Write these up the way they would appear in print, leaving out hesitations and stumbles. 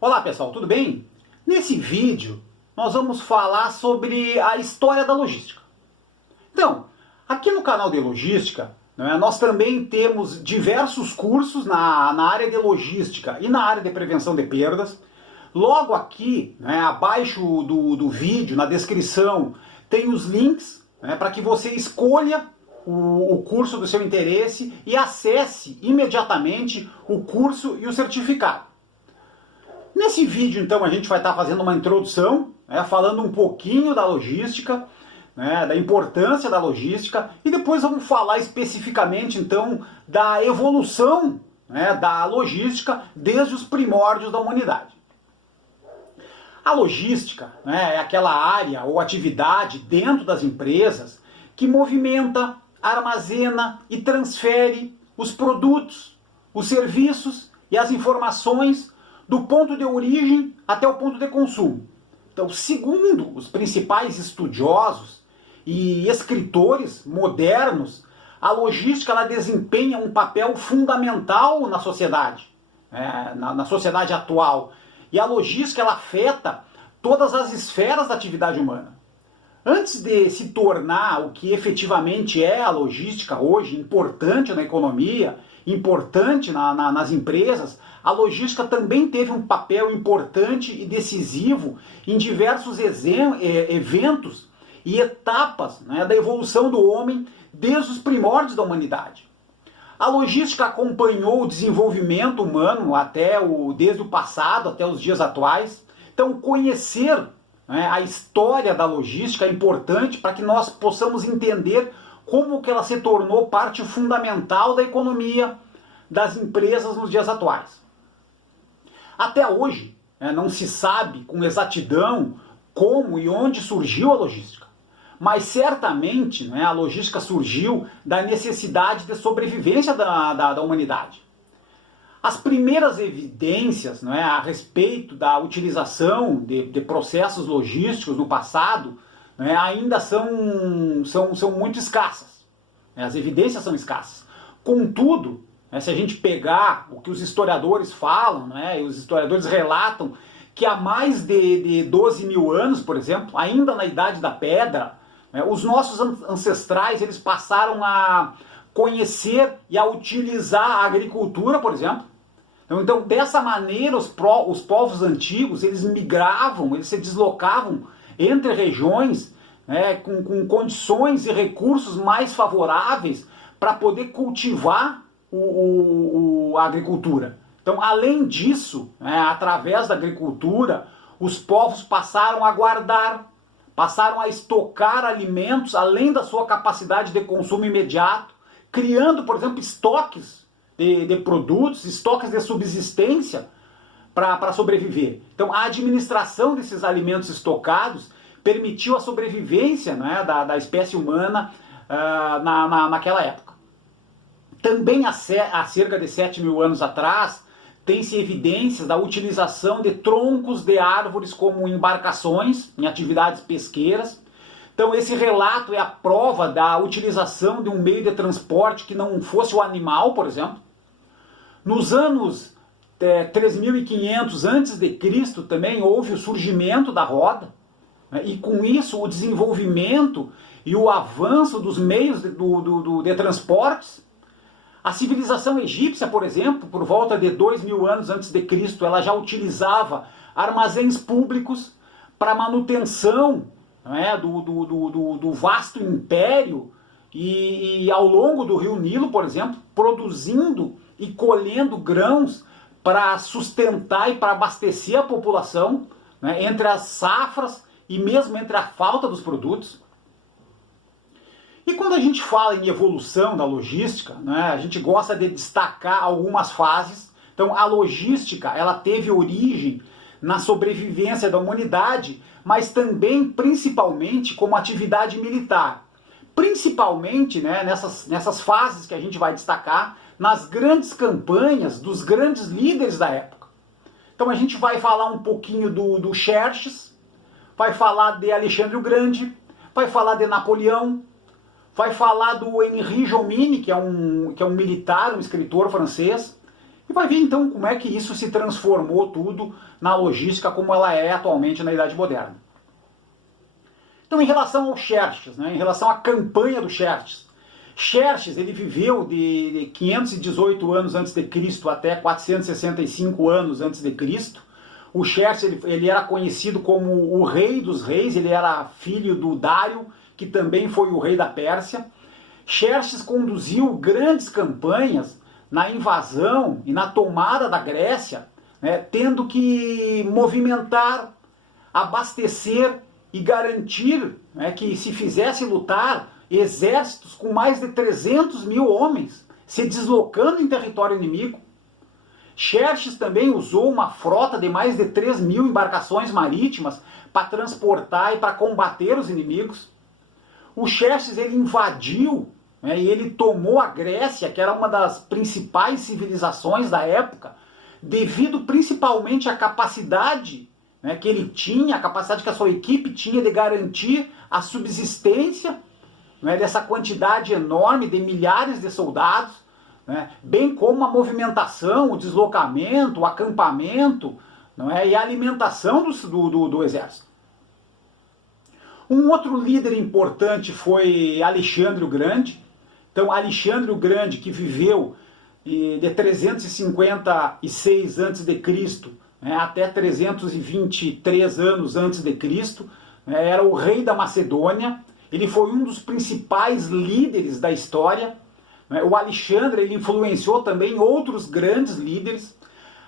Olá pessoal, tudo bem? Nesse vídeo nós vamos falar sobre a história da logística. Então, aqui no canal de logística, nós também temos diversos cursos na área de logística e na área de prevenção de perdas. Logo aqui, abaixo do vídeo, na descrição, tem os links para que você escolha o curso do seu interesse e acesse imediatamente o curso e o certificado. Nesse vídeo, então, a gente vai estar fazendo uma introdução, falando um pouquinho da logística, da importância da logística, e depois vamos falar especificamente, então, da evolução da logística desde os primórdios da humanidade. A logística é aquela área ou atividade dentro das empresas que movimenta, armazena e transfere os produtos, os serviços e as informações do ponto de origem até o ponto de consumo. Então, segundo os principais estudiosos e escritores modernos, a logística ela desempenha um papel fundamental na sociedade, na sociedade atual. E a logística ela afeta todas as esferas da atividade humana. Antes de se tornar o que efetivamente é a logística hoje, importante na economia, importante nas empresas, a logística também teve um papel importante e decisivo em diversos eventos e etapas da evolução do homem desde os primórdios da humanidade. A logística acompanhou o desenvolvimento humano desde o passado até os dias atuais. Então, conhecer a história da logística é importante para que nós possamos entender como que ela se tornou parte fundamental da economia das empresas nos dias atuais. Até hoje, não se sabe com exatidão como e onde surgiu a logística, mas certamente a logística surgiu da necessidade de sobrevivência da humanidade. As primeiras evidências a respeito da utilização de processos logísticos no passado ainda são muito escassas. As evidências são escassas. Contudo, se a gente pegar o que os historiadores falam, e os historiadores relatam que há mais de 12 mil anos, por exemplo, ainda na Idade da Pedra, os nossos ancestrais eles passaram a conhecer e a utilizar a agricultura, por exemplo. Então, dessa maneira, os povos antigos, eles migravam, eles se deslocavam entre regiões com condições e recursos mais favoráveis para poder cultivar a agricultura. Então, além disso, através da agricultura, os povos passaram a guardar, passaram a estocar alimentos além da sua capacidade de consumo imediato, criando, por exemplo, estoques de produtos, estoques de subsistência para sobreviver. Então, a administração desses alimentos estocados permitiu a sobrevivência da espécie humana naquela época. Também há cerca de 7 mil anos atrás, tem-se evidências da utilização de troncos de árvores como embarcações em atividades pesqueiras. Então esse relato é a prova da utilização de um meio de transporte que não fosse o animal, por exemplo. Nos anos 3.500 a.C. também houve o surgimento da roda, e com isso o desenvolvimento e o avanço dos meios de transportes. A civilização egípcia, por exemplo, por volta de 2.000 anos antes de Cristo, ela já utilizava armazéns públicos para manutenção do vasto império e ao longo do rio Nilo, por exemplo, produzindo e colhendo grãos para sustentar e para abastecer a população entre as safras e mesmo entre a falta dos produtos. E quando a gente fala em evolução da logística, a gente gosta de destacar algumas fases. Então, a logística ela teve origem na sobrevivência da humanidade, mas também, principalmente, como atividade militar. Principalmente nessas fases que a gente vai destacar, nas grandes campanhas dos grandes líderes da época. Então, a gente vai falar um pouquinho do Xerxes, vai falar de Alexandre o Grande, vai falar de Napoleão, vai falar do Henri Jomini, que é um militar, um escritor francês, E vai ver então como é que isso se transformou tudo na logística como ela é atualmente na Idade Moderna. Então, em relação ao Xerxes, né, em relação à campanha do Xerxes, Xerxes ele viveu de 518 anos antes de Cristo até 465 anos antes de Cristo. O Xerxes ele era conhecido como o rei dos reis, ele era filho do Dário, que também foi o rei da Pérsia. Xerxes conduziu grandes campanhas na invasão e na tomada da Grécia, né, tendo que movimentar, abastecer e garantir, né, que se fizesse lutar exércitos com mais de 300 mil homens se deslocando em território inimigo. Xerxes também usou uma frota de mais de 3 mil embarcações marítimas para transportar e para combater os inimigos. O Xerxes ele invadiu, né, e ele tomou a Grécia, que era uma das principais civilizações da época, devido principalmente à capacidade, né, que ele tinha, a capacidade que a sua equipe tinha de garantir a subsistência, né, dessa quantidade enorme de milhares de soldados, né, bem como a movimentação, o deslocamento, o acampamento, não é, e a alimentação do exército. Um outro líder importante foi Alexandre o Grande. Então, Alexandre o Grande, que viveu de 356 a.C., né, até 323 anos antes de Cristo, né, era o rei da Macedônia. Ele foi um dos principais líderes da história. Né. O Alexandre ele influenciou também outros grandes líderes.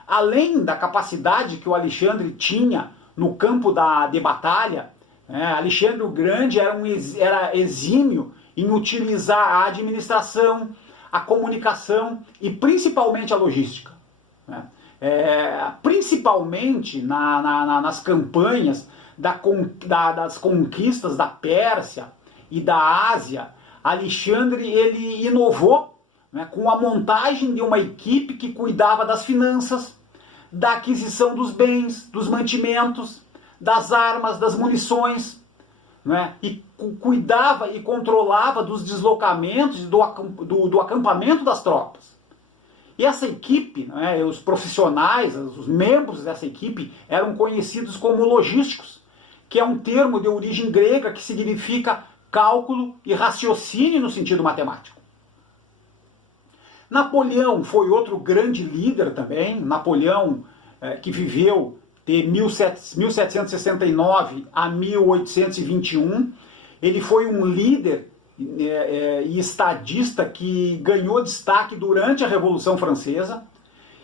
Além da capacidade que o Alexandre tinha no campo de batalha, né, Alexandre o Grande era exímio em utilizar a administração, a comunicação e principalmente a logística. Né. Principalmente nas campanhas das conquistas da Pérsia e da Ásia, Alexandre ele inovou, né, com a montagem de uma equipe que cuidava das finanças, da aquisição dos bens, dos mantimentos, das armas, das munições, né, e cuidava e controlava dos deslocamentos do acampamento das tropas. E essa equipe, né, os profissionais, os membros dessa equipe eram conhecidos como logísticos, que é um termo de origem grega que significa cálculo e raciocínio no sentido matemático. Napoleão foi outro grande líder também. Napoleão, que viveu de 1769 a 1821, ele foi um líder e estadista que ganhou destaque durante a Revolução Francesa.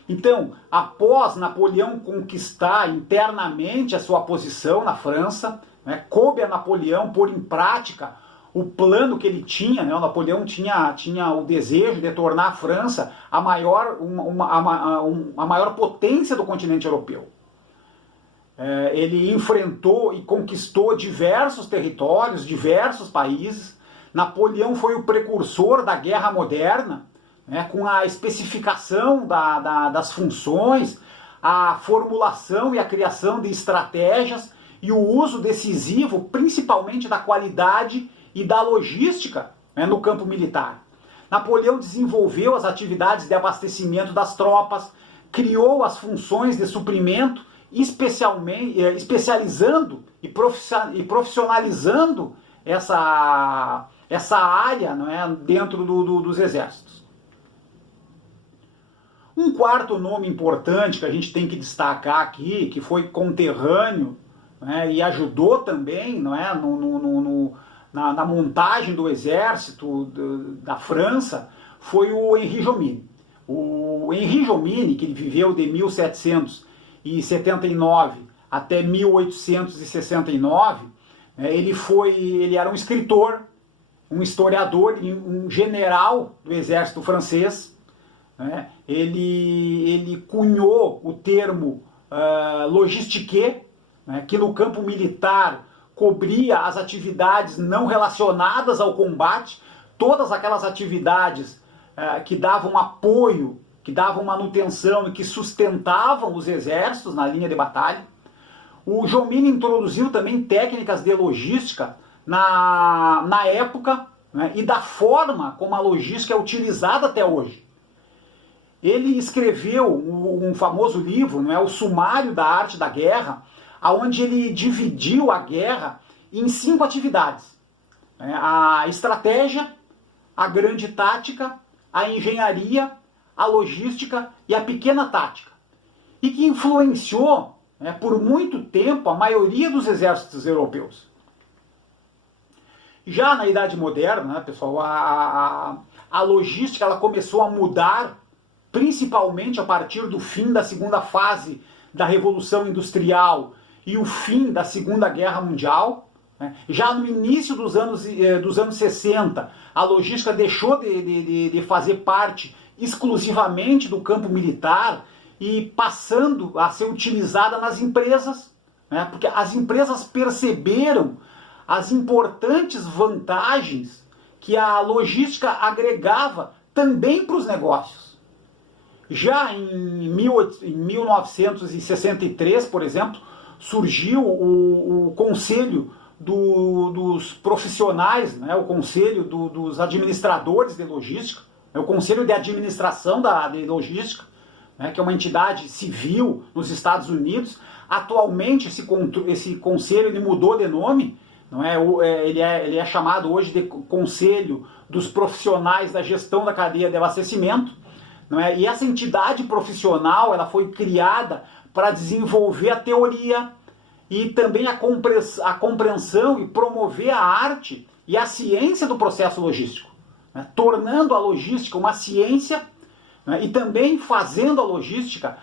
Então, após Napoleão conquistar internamente a sua posição na França, né, coube a Napoleão pôr em prática o plano que ele tinha, né? O Napoleão tinha o desejo de tornar a França a maior potência do continente europeu. Ele enfrentou e conquistou diversos territórios, diversos países. Napoleão foi o precursor da guerra moderna, né, com a especificação das funções, a formulação e a criação de estratégias e o uso decisivo, principalmente da qualidade e da logística, né, no campo militar. Napoleão desenvolveu as atividades de abastecimento das tropas, criou as funções de suprimento, especializando e profissionalizando essa área, não é, dentro dos exércitos. Um quarto nome importante que a gente tem que destacar aqui, que foi conterrâneo, né, e ajudou também, não é, na montagem do exército da França, foi o Henri Jomini. O Henri Jomini, que ele viveu de 1779 até 1869, ele era um escritor, um historiador e um general do exército francês. Né? Ele cunhou o termo logistique, né, que no campo militar cobria as atividades não relacionadas ao combate, todas aquelas atividades que davam apoio, que davam manutenção e que sustentavam os exércitos na linha de batalha. O Jomini introduziu também técnicas de logística na época, né, e da forma como a logística é utilizada até hoje. ele escreveu um famoso livro, não é, o Sumário da Arte da Guerra, onde ele dividiu a guerra em 5 atividades. A estratégia, a grande tática, a engenharia, a logística e a pequena tática. E que influenciou, por muito tempo, a maioria dos exércitos europeus. Já na Idade Moderna, pessoal, a logística ela começou a mudar, principalmente a partir do fim da segunda fase da Revolução Industrial e o fim da Segunda Guerra Mundial. Já no início dos anos 60, a logística deixou de fazer parte exclusivamente do campo militar e passando a ser utilizada nas empresas, porque as empresas perceberam as importantes vantagens que a logística agregava também para os negócios. Já em 1963, por exemplo, surgiu o Conselho dos Profissionais, o Conselho dos Administradores de Logística, o Conselho de Administração de Logística, que é uma entidade civil nos Estados Unidos. Atualmente esse conselho ele mudou de nome, ele é chamado hoje de Conselho dos Profissionais da Gestão da Cadeia de Abastecimento. E essa entidade profissional ela foi criada para desenvolver a teoria e também a compreensão e promover a arte e a ciência do processo logístico, tornando a logística uma ciência, e também fazendo a logística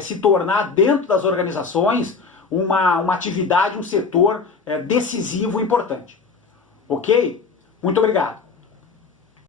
se tornar dentro das organizações uma atividade, um setor decisivo e importante. Ok? Muito obrigado.